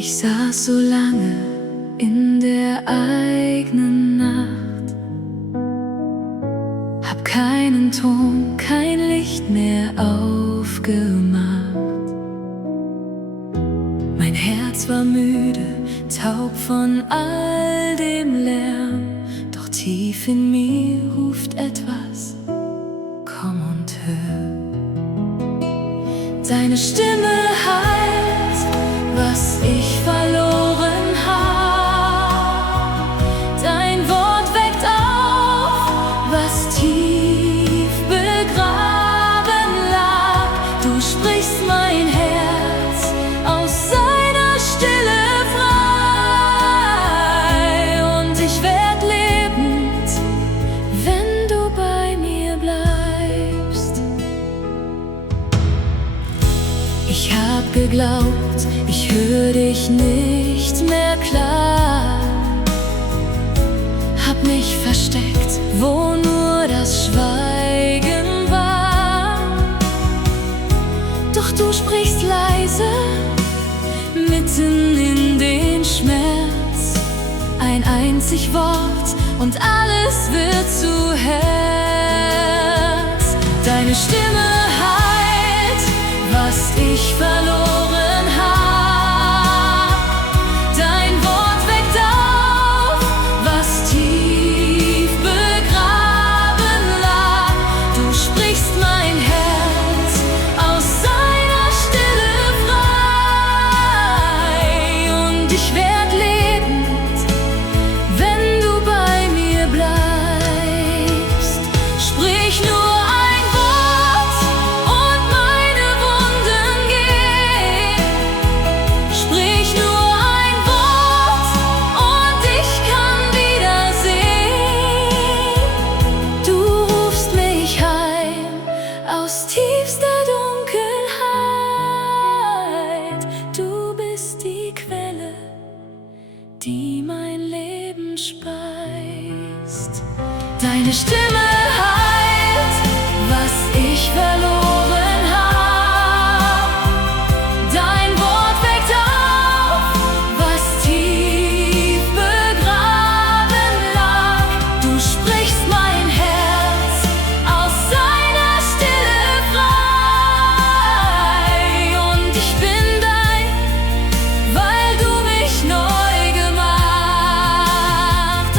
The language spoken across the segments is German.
Ich saß so lange in der eigenen Nacht, hab keinen Ton, kein Licht mehr aufgemacht. Mein Herz war müde, taub von all dem Lärm, doch tief in mir ruft etwas: Komm und hör. Deine Stimme heilt, was ich verloren hab. Dein Wort weckt auf, was tief begraben lag. Du sprichst mein Herz aus seiner Stille frei, und ich werd lebend, wenn du bei mir bleibst. Ich hab geglaubt, ich hör dich nicht mehr klar, hab mich versteckt, wo nur das Schweigen war. Doch du sprichst leise, mitten in den Schmerz, ein einzig Wort und alles wird zu Herz. Deine Stimme heilt, was ich verloren hab. Dein Wort weckt auf, was tief begraben lag. Du sprichst mein Herz aus seiner Stille frei, und ich werd lebend, wenn du bei mir bleibst. Sprich nur ein Wort und meine Wunden gehen. Sprich nur ein Wort und ich kann wieder sehen. Du rufst mich heim aus tiefster Dunkelheit. Du bist die Quelle, die mein Leben speist. Deine Stimme heilt, was ich verloren hab. Dein Wort weckt auf, was tief begraben lag. Du sprichst mein Herz aus seiner Stille frei, und ich bin dein, weil du mich neu gemacht hast.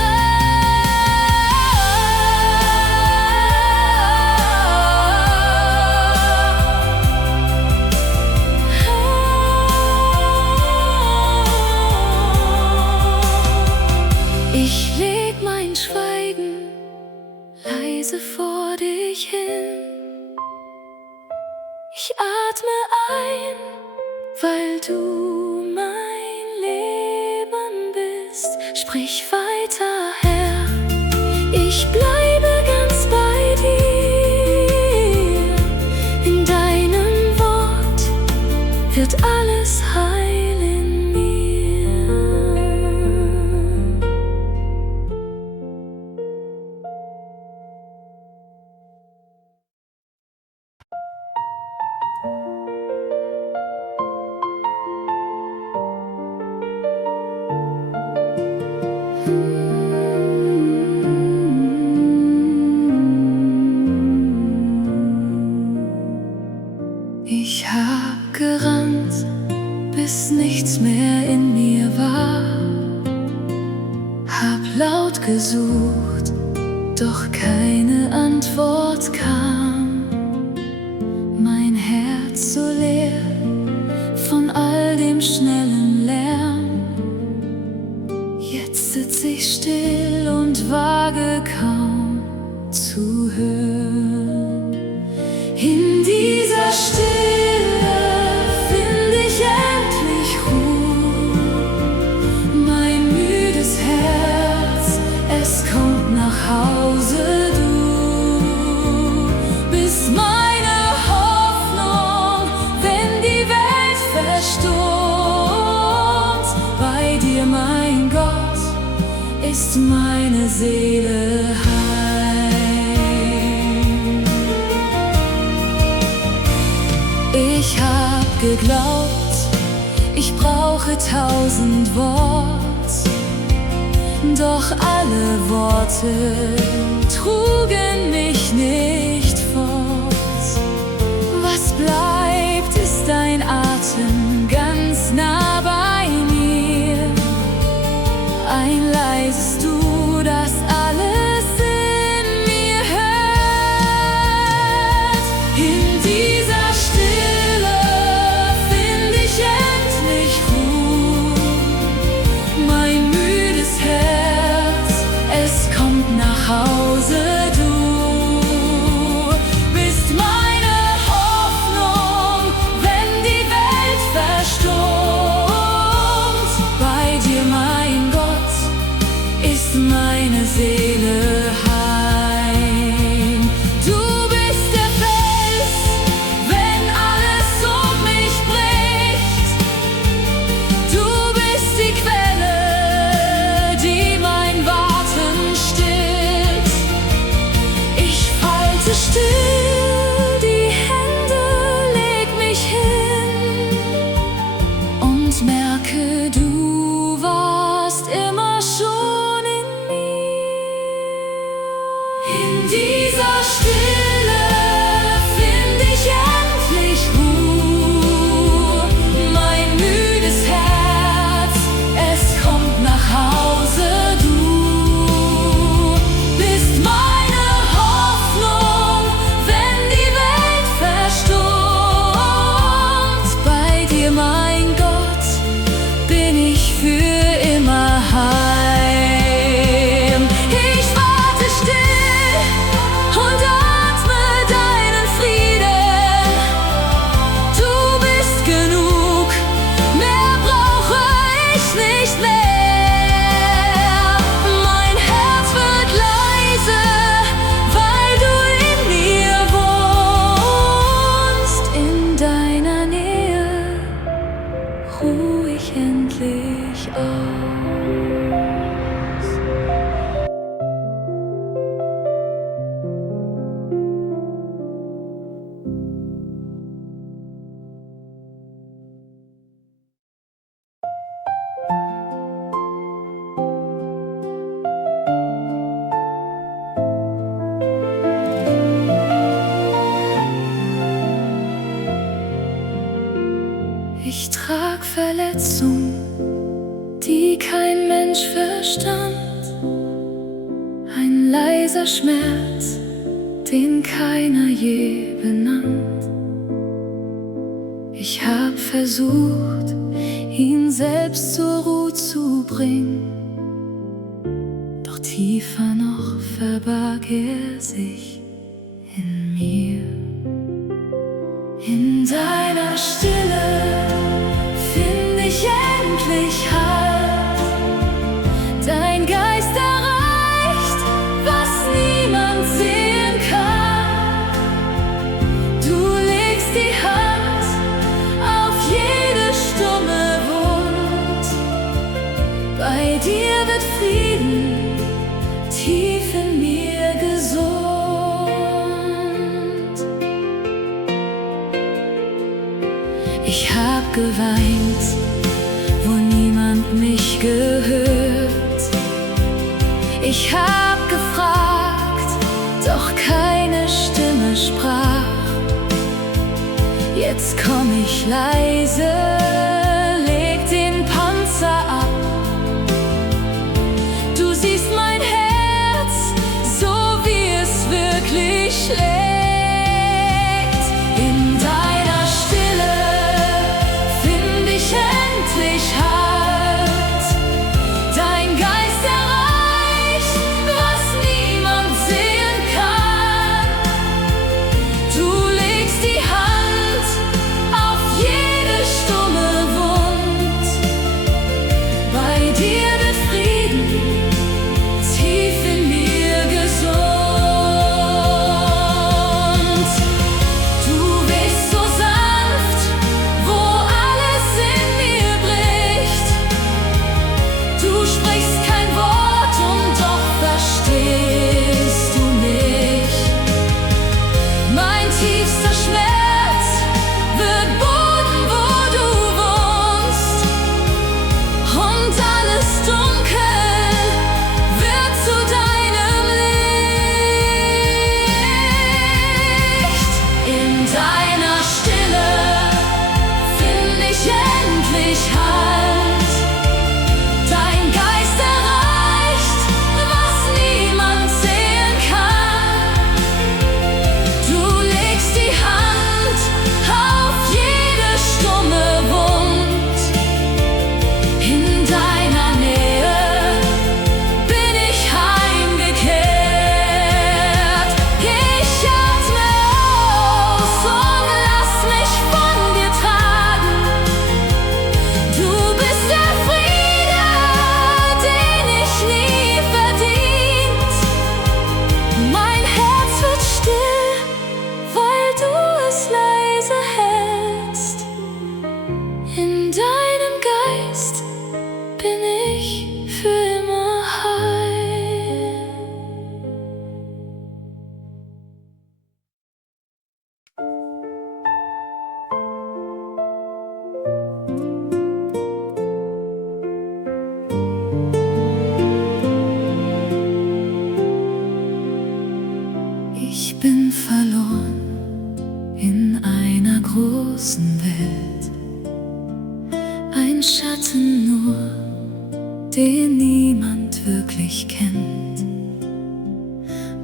Ich leg mein Schweigen leise vor dich hin. Ich atme ein, weil du mein Leben bist. Sprich weiter, Herr, ich bleibe ganz bei dir. In deinem Wort wird alles heil in mir. Ich hab gerannt, bis nichts mehr in mir war. Hab laut gesucht, doch keine Antwort kam. Mein Herz so leer von all dem schnellen Lärm. Jetzt sitz ich still und wage kaum zu hören. In dieser Stille find ich endlich Ruhe. Mein müdes Herz, es kommt nach Hause. Du bist meine Hoffnung, wenn die Welt verstummt. ist meine Seele heim. Ich hab geglaubt, ich brauche 1000 Wort, doch alle Worte trugen mich nicht fort. Was bleibt, ist dein Atem ganz nah bei mir, ein leises Du, das alles in mir hört. In dieser Stille find ich endlich Ruhe, mein müdes Herz, es kommt nach Hause. Du bist meine Hoffnung, wenn die Welt verstummt. Bei dir, mein Gott, ist meine Seele heim. Du bist der Fels, wenn alles um mich bricht. Du bist die Quelle, die mein Warten stillt. Ich falte still die Hände, leg mich hin und merke, du warst immer schon in mir. In dieser Stille find ich endlich Ruhe, mein müdes Herz, es kommt nach Hause. Du bist meine Hoffnung, wenn die Welt verstummt. Bei dir, mein Gott, bin ich für immer heim. Ich warte still und atme deinen Frieden. Du bist genug, mehr brauche ich nicht mehr. Mein Herz wird leise, weil du in mir wohnst. In deiner Nähe ruh ich endlich aus. Ich trag Verletzungen, die kein Mensch verstand, ein leiser Schmerz, den keiner je benannt. Ich hab versucht, ihn selbst zur Ruhe zu bringen, doch tiefer noch verbarg er sich in mir. In deiner Stille find ich endlich Halt. Dein Geist erreicht, was niemand sehen kann. Du legst die Hand auf jede stumme Wund. Bei dir wird Frieden tief in mir gesund. Ich hab geweint, wo niemand mich gehört. Ich hab gefragt, doch keine Stimme sprach. Jetzt komm ich leise, leg den Panzer ab. Du siehst mein Herz, so wie es wirklich schlägt. In deiner Stille find ich endlich Halt. Dein Geist erreicht, was niemand sehen kann. Du legst die Hand auf jede stumme Menschen nur, den niemand wirklich kennt.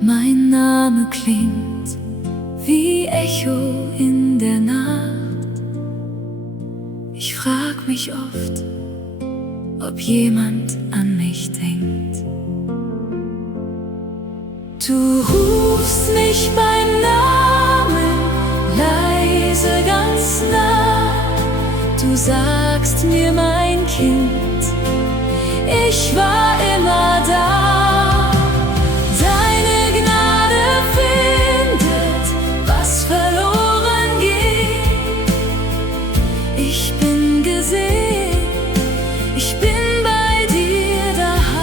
Mein Name klingt wie Echo in der Nacht. Ich frag mich oft, ob jemand an mich denkt. Du rufst mich beim Namen, leise ganz nah. Du sagst mir, mein Kind, ich war immer da. Deine Gnade findet, was verloren geht. Ich bin gesehen, ich bin bei dir daheim.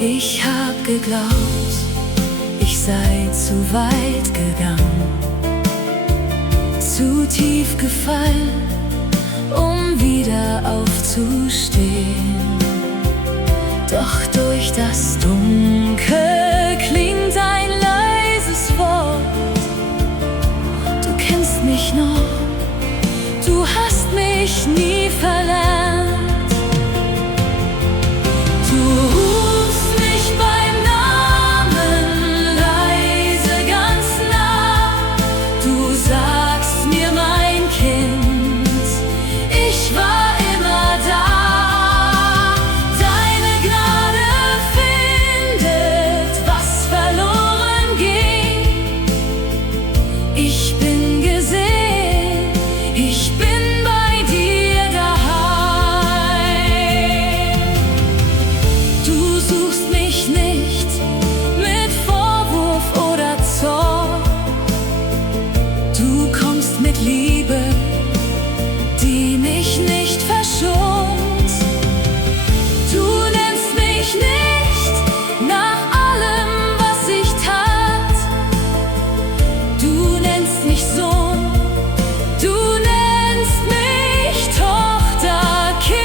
Ich hab geglaubt, ich sei zu weit gegangen, zu tief gefallen, um wieder aufzustehen. Doch durch das Dunkel klingt ein leises Wort. Du kennst mich noch, du hast mich nie verlernt. Du rufst mich beim Namen, leise ganz nah. Du sagst mir, mein Kind, ich war immer da. Deine Gnade findet, was verloren ging. Ich bin gesehen, ich bin bei dir daheim. Du suchst mich nicht mit Vorwurf oder Zorn. Du kommst mit Liebe, die mich nicht verschont. Du nennst mich nicht nach allem, was ich tat. Du nennst mich Sohn, du nennst mich Tochter, Kind.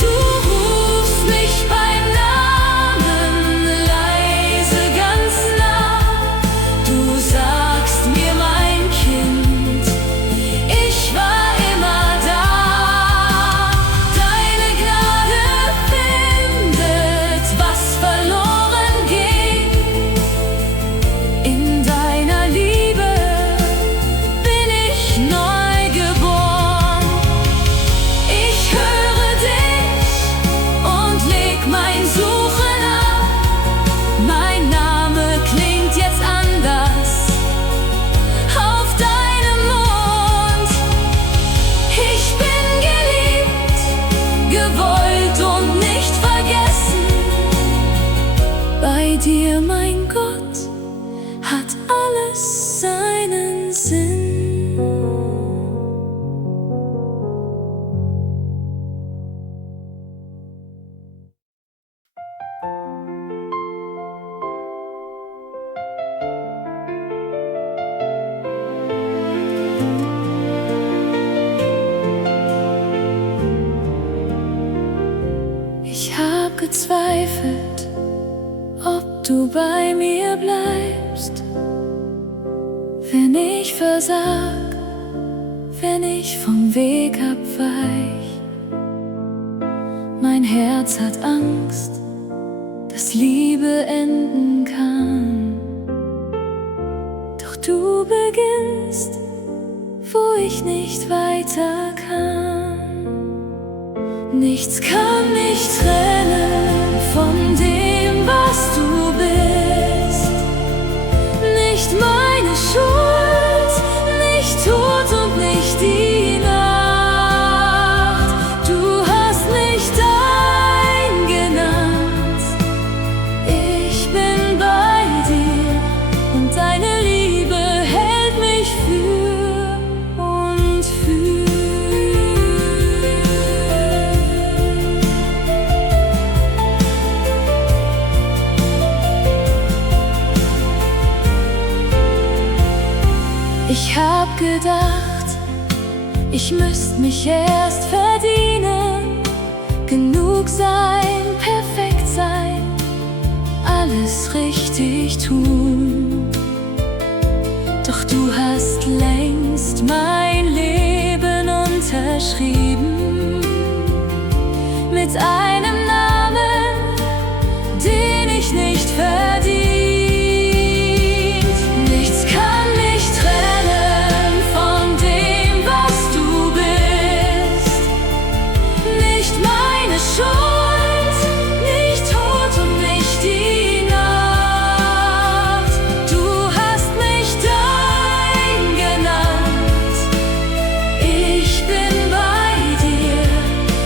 Du rufst mich beim Namen, leise ganz nah. Du sagst mir, mein Kind, ich war immer da. Deine Gnade findet, was verloren ging. In deiner Liebe bin ich neu geboren. Ich höre dich und leg mein Suchen ab. Mein Name klingt jetzt anders auf deinem Mund. Ich bin geliebt, gewollt und nicht vergessen. Bei dir, mein Gott, hat alles seinen Sinn. Ich hab gezweifelt, ob du bei mir bleibst. Wenn ich versag, wenn ich vom Weg abweich. Mein Herz hat Angst, dass Liebe enden kann. Doch du beginnst, wo ich nicht weiter kann. Nichts kann mich trennen von dem, was du bist. Nicht meine Schuld, nicht Tod und nicht die Nacht. Du hast mich dein genannt. Ich bin bei dir und deine Liebe hält mich für und für. Ich hab gedacht, ich müsst mich erst verdienen, genug sein, perfekt sein, alles richtig tun. Doch du hast längst mein Leben unterschrieben mit einem Namen, den ich nicht verdient. Nichts kann mich trennen von dem, was du bist. Nicht meine Schuld, nicht Tod und nicht die Nacht. Du hast mich dein genannt. Ich bin bei dir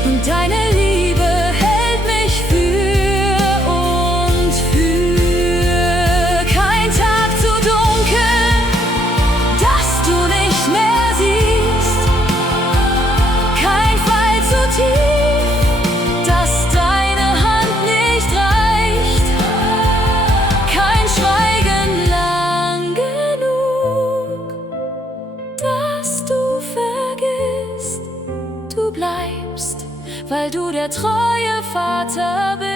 und deine Liebe hält mich für und für. Kein Tag zu dunkel, dass du nicht mehr siehst. Kein Fall zu tief, dass deine Hand nicht reicht. Kein Schweigen lang genug, dass du vergisst. Du bleibst, weil du der treue Vater bist.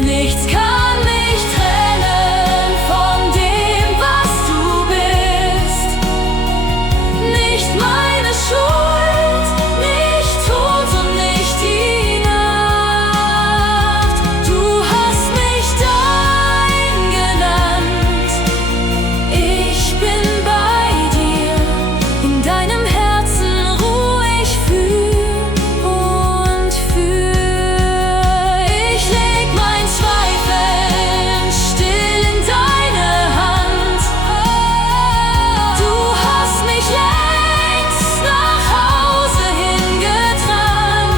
Nichts kann mich trennen von dem, was du bist. Nicht meine Schuld, nicht Tod und nicht die Nacht. Du hast mich dein genannt. Ich bin bei dir, in deinem Herzen ruh ich für und für. Ich leg mein Zweifeln still in deine Hand. Du hast mich längst nach Hause hingetragen.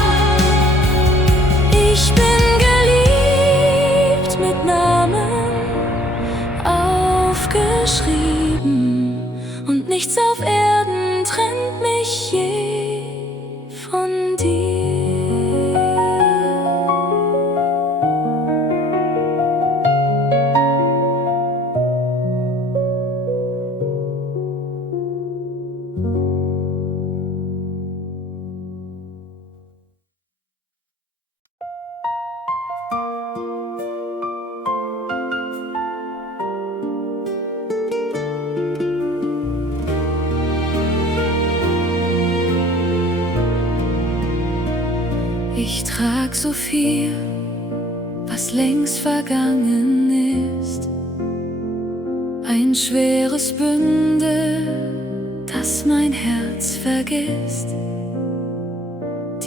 Ich bin geliebt mit Namen aufgeschrieben, und nichts auf Erden trennt mich je von dir. Ich trag so viel, was längst vergangen ist. Ein schweres Bündel, das mein Herz vergisst.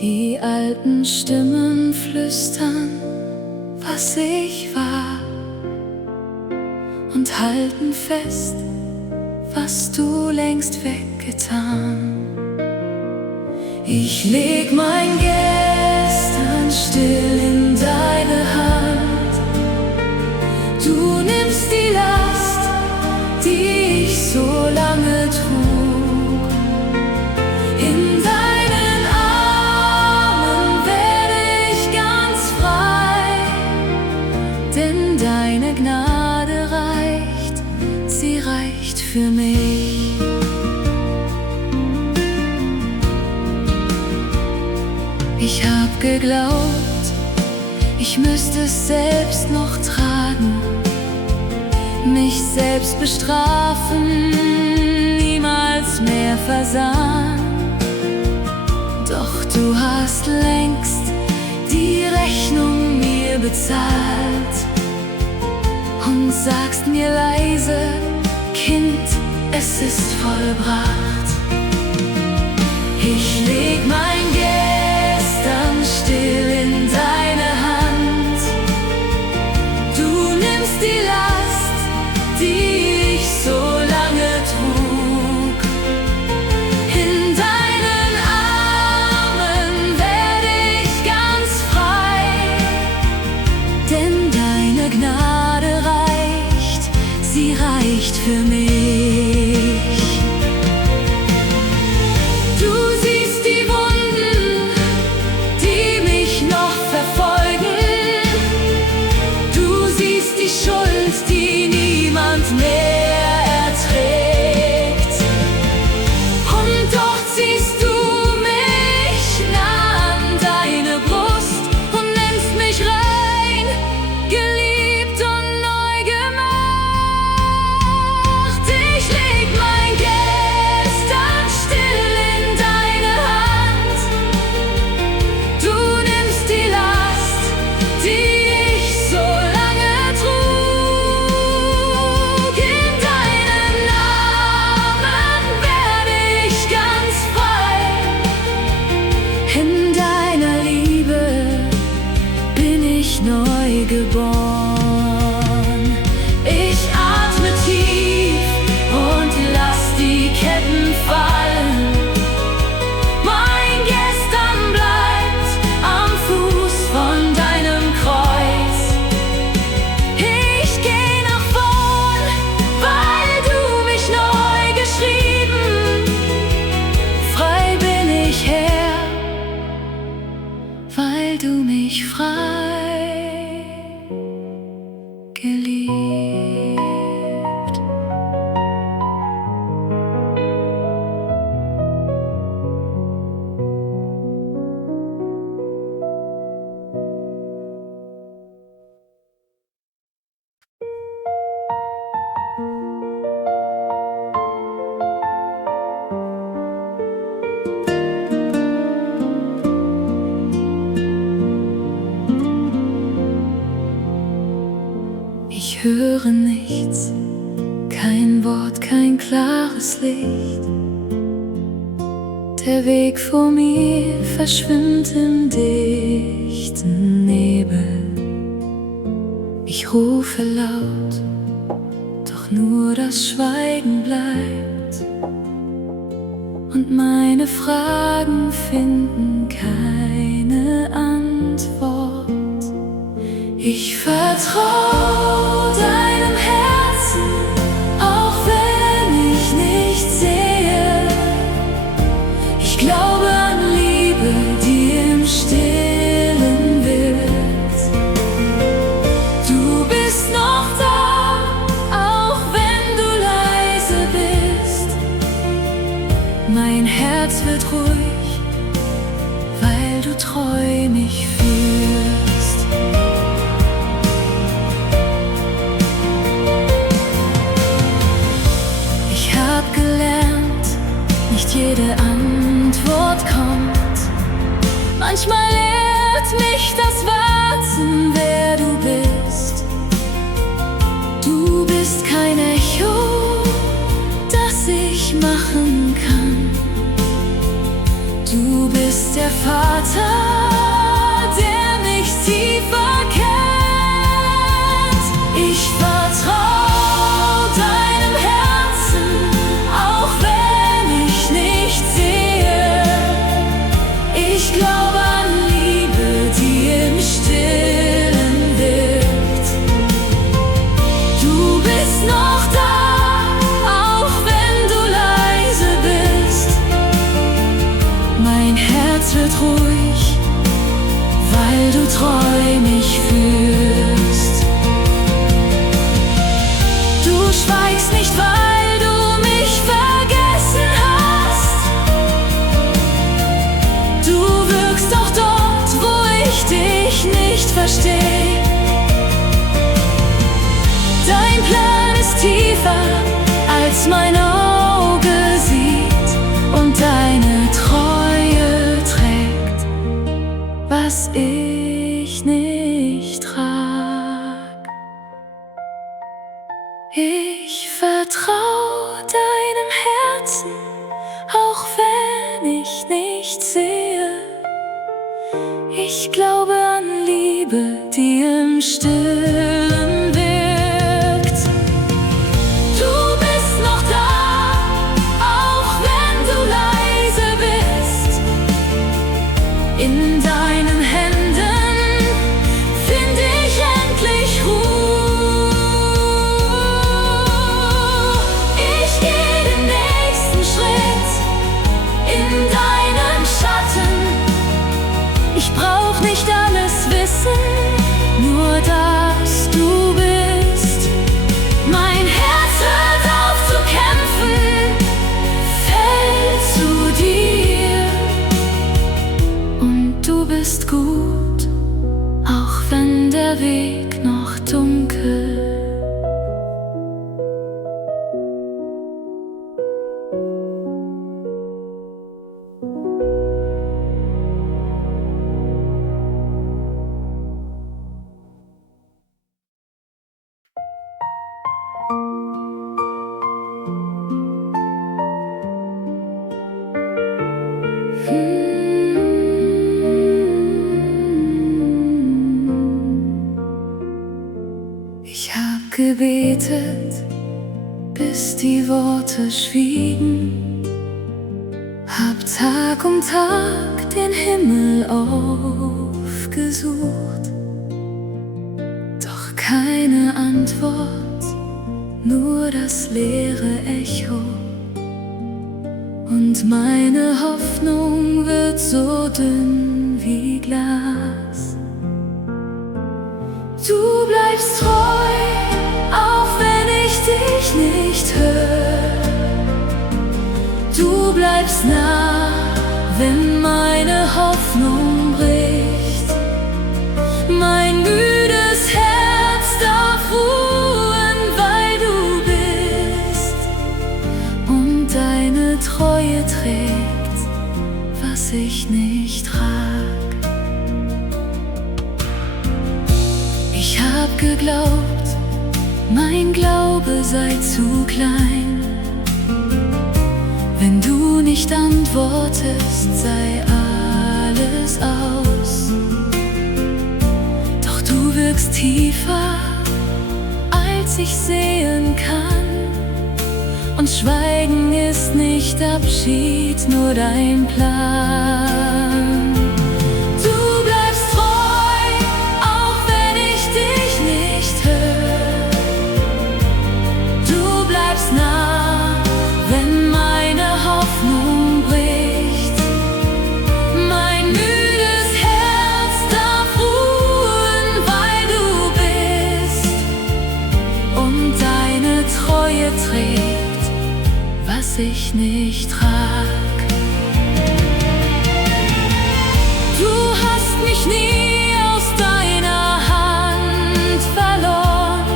Die alten Stimmen flüstern, was ich war, und halten fest, was du längst weggetan. Ich leg mein Gestern still in deine Hand. Du nimmst die Last, die ich so lange trug. In deinen Armen werde ich ganz frei, denn deine Gnade reicht, sie reicht für mich. Ich hab geglaubt, ich müsste es selbst noch tragen, mich selbst bestrafen, niemals mehr versagen. Doch du hast längst die Rechnung mir bezahlt und sagst mir leise: Kind, es ist vollbracht. Ich leg mein Gestern still in deine Hand. Du nimmst die Last, die ich so lange trug. In deinen Armen werde ich ganz frei, denn deine Gnade reicht, sie reicht für mich. Wort, kein klares Licht. Der Weg vor mir verschwimmt im dichten Nebel. Ich rufe laut, doch nur das Schweigen bleibt. Und meine Fragen finden keine Antwort. Ich vertraue deinem Herzen, auch wenn ich nicht sehe. Ich glaube an Liebe, die im Stillen wirkt. Du bist noch da, auch wenn du leise bist. Mein Herz wird ruhig, weil du treu mich führst. Ich hab gelernt, nicht jede Antwort kommt. Manchmal lehrt mich das Warten, wer du bist. Du bist kein Echo, das ich machen kann. Du bist der Vater, der mich tiefer kennt. Ich vertraue deinem Herzen, auch wenn ich nicht sehe. Ich glaube an Liebe, die im Stillen wirkt. Du bist noch da, auch wenn du leise bist. Mein Herz wird ruhig, weil du treu mich führst. Du schweigst nicht, weil du mich vergessen hast. Du wirkst auch dort, wo ich dich nicht verstehe. Dein Plan ist tiefer, als mein Auge sieht, und deine Treue trägt, was ich nicht trag. Ich vertraue deinem Herzen, auch wenn ich nicht sehe. Ich glaube an Liebe, die im Stillen wirkt. Du bist noch da, auch wenn du leise bist. In deinen Händen finde ich endlich Ruhe. Ich gehe den nächsten Schritt in deinen Schatten. Ich brauch nicht alles wissen, nur dass du bist. Mein Herz hört auf zu kämpfen, fällt zu dir. Und du bist gut, auch wenn der Weg noch dunkel. Ich hab gebetet, bis die Worte schwiegen, hab Tag um Tag den Himmel aufgesucht, doch keine Antwort, nur das leere Echo. Und meine Hoffnung wird so dünn wie Glas. Du bleibst treu, auch wenn ich dich nicht höre. Du bleibst nah, wenn meine Hoffnung bricht. Mein müdes Herz darf ruhen, weil du bist. Und deine Treue trägt, was ich nicht trag. Ich hab geglaubt, Mein Glaube sei zu klein. Wenn du nicht antwortest, sei alles aus. Doch du wirkst tiefer, als ich sehen kann. Und Schweigen ist nicht Abschied, nur dein Plan. Du bleibst treu, auch wenn ich dich nicht höre. Du bleibst nah, wenn meine Hoffnung bricht. Mein müdes Herz darf ruhen, weil du bist. Und deine Treue trägt, was ich nicht trag. Du hast mich nie aus deiner Hand verloren,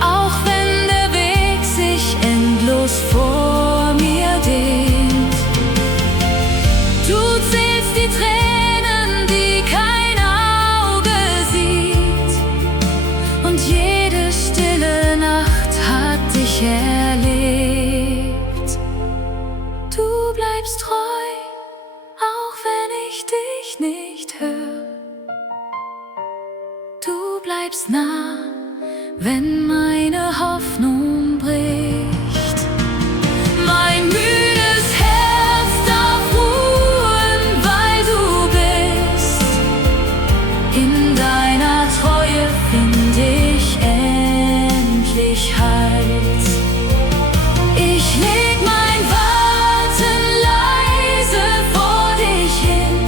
auch wenn der Weg sich endlos vor mir dehnt. Du zählst die Tränen, die kein Auge sieht, und jede stille Nacht hat dich erlebt. Du bleibst treu, auch wenn ich dich nicht höre. Du bleibst nah, wenn meine Hoffnung bricht. Mein müdes Herz darf ruhen, weil du bist. In deiner Treue find ich endlich Halt. Ich leg mein Warten leise vor dich hin.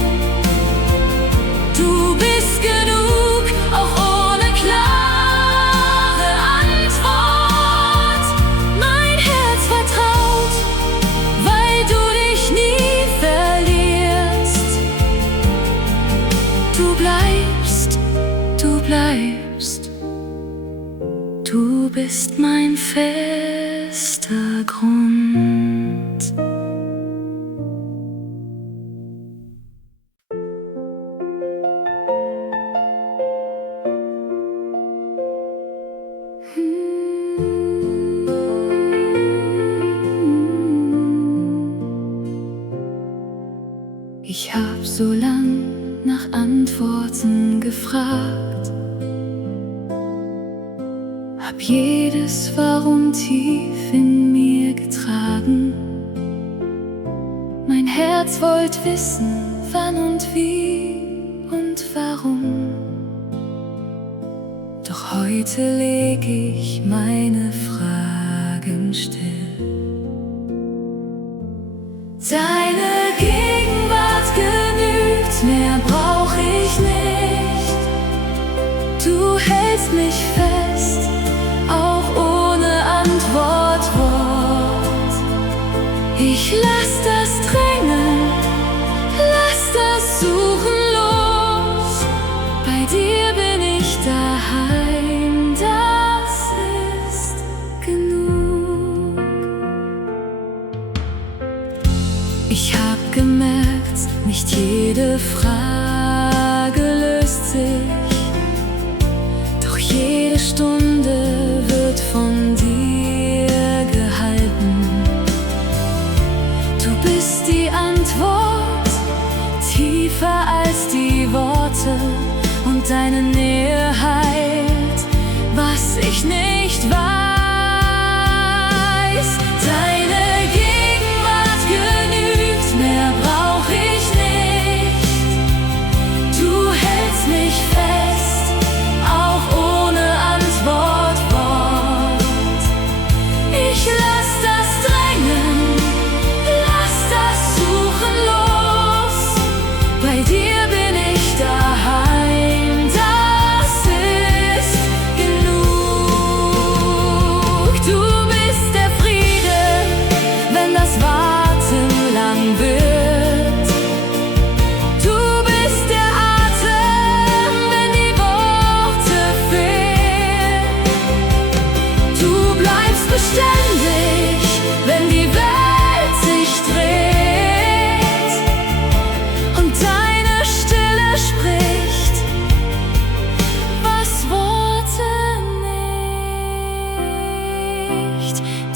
Du bist genug, auch ohne klare Antwort. Mein Herz vertraut, weil du dich nie verlierst. Du bleibst, du bleibst. Du bist mein fester Grund. Ich hab so lang nach Antworten gefragt, hab jedes Warum tief in mir getragen. Mein Herz wollt wissen, wann und wie und warum. Doch heute leg ich meine Fragen still. Deine Gegenwart genügt, mehr brauch ich nicht. Du hältst mich fest, auch ohne Antwortwort. Ich lass das Drängen, lass das Suchen los. Bei dir bin ich daheim, das ist genug. Ich hab gemerkt, nicht jede Frage löst sich, doch jede Stunde wird von dir gehalten. Du bist die Antwort, tiefer als die Worte, und deine Nähe heilt, was ich nicht weiß. Deine Gegenwart genügt, mehr brauch ich nicht. Du hältst mich fest, auch ohne Antwortwort. Ich lass das Drängen, lass das Suchen los. Bei dir bin ich daheim, das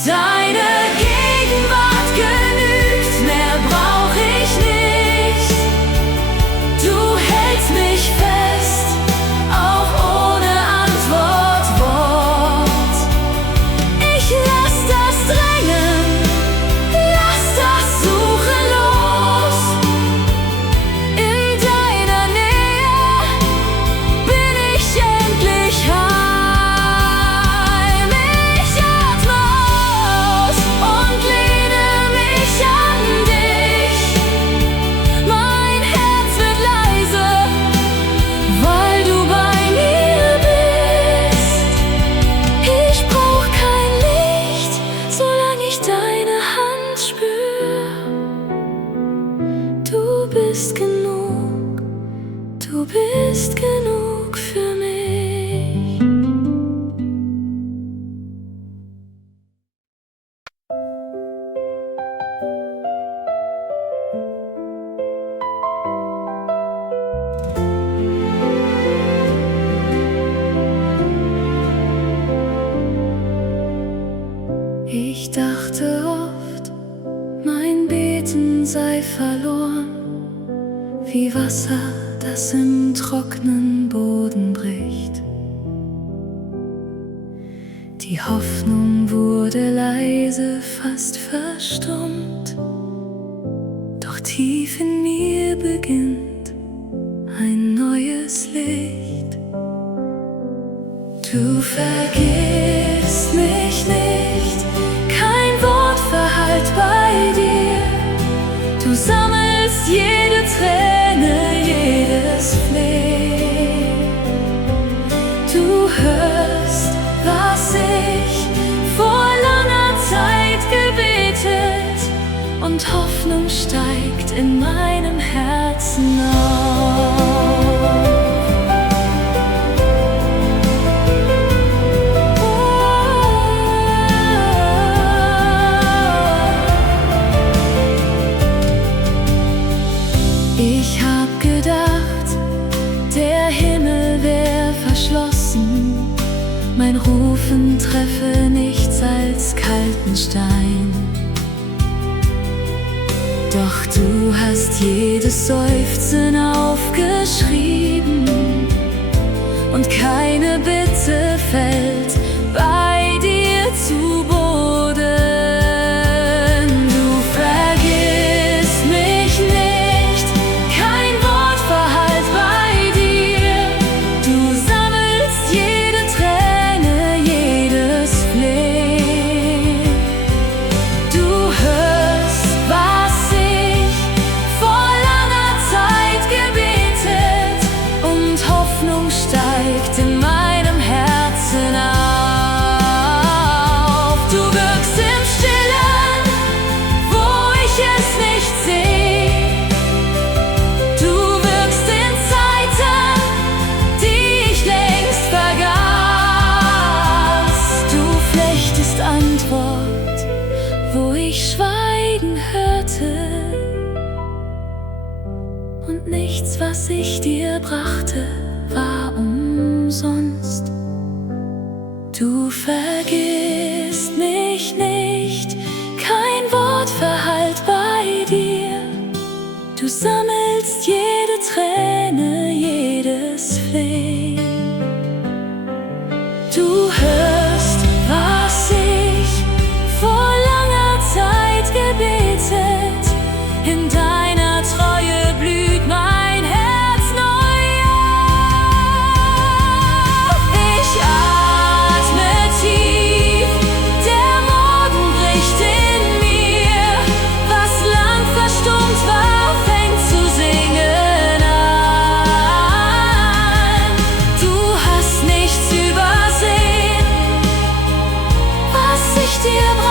Deine Gegenwart genügt, mehr brauch ich nicht. Du hältst mich fest, auch ohne Antwortwort. Ich lass das Drängen, lass das Suchen los. In deiner Nähe bin ich endlich heim. Ich atme aus und lehne mich an dich. Mein Herz wird leise, weil du bei mir bist. Ich brauch kein Licht, solange ich deine Hand spür. Du bist genug für mich. Ich dachte oft, mein Beten sei verloren, wie Wasser, das im trockenen Boden bricht. Die Hoffnung wurde leise, fast verstummt. Doch tief in mir beginnt ein neues Licht. Du vergisst mich nicht, kein Wort verhallt bei dir. Du sammelst jede Träne, jedes Fleh. Du hörst, was ich vor langer Zeit gebetet, und Hoffnung steigt in meinem Herzen auf. Ich hab gedacht, der Himmel wär verschlossen, mein Rufen treffe nichts als kalten Stein. Doch du hast jedes Seufzen aufgeschrieben, und keine Bitte fällt bei dir zu Boden. Du vergisst mich nicht, kein Wort verhallt bei dir. Du sammelst jede Träne, jedes Fleh. Du hörst, was ich vor langer Zeit gebetet, und Hoffnung steigt in meinem Herzen auf. Du wirkst im Stillen, wo ich es nicht seh. Du wirkst in Zeiten, die ich längst vergaß. Du flechtest Antwort, wo ich Schweigen hörte, und nichts, was ich dir brachte, war umsonst. Du vergisst mich nicht, kein Wort verhallt bei dir. Du sammelst jede Träne, jedes Fleh. Du hörst, was ich vor langer Zeit gebetet, in deiner Treue blüht mein Herz neu auf. Ich atme tief, der Morgen bricht in mir. Was lang verstummt war, fängt zu singen an. Du hast nichts übersehen, was ich dir brauche.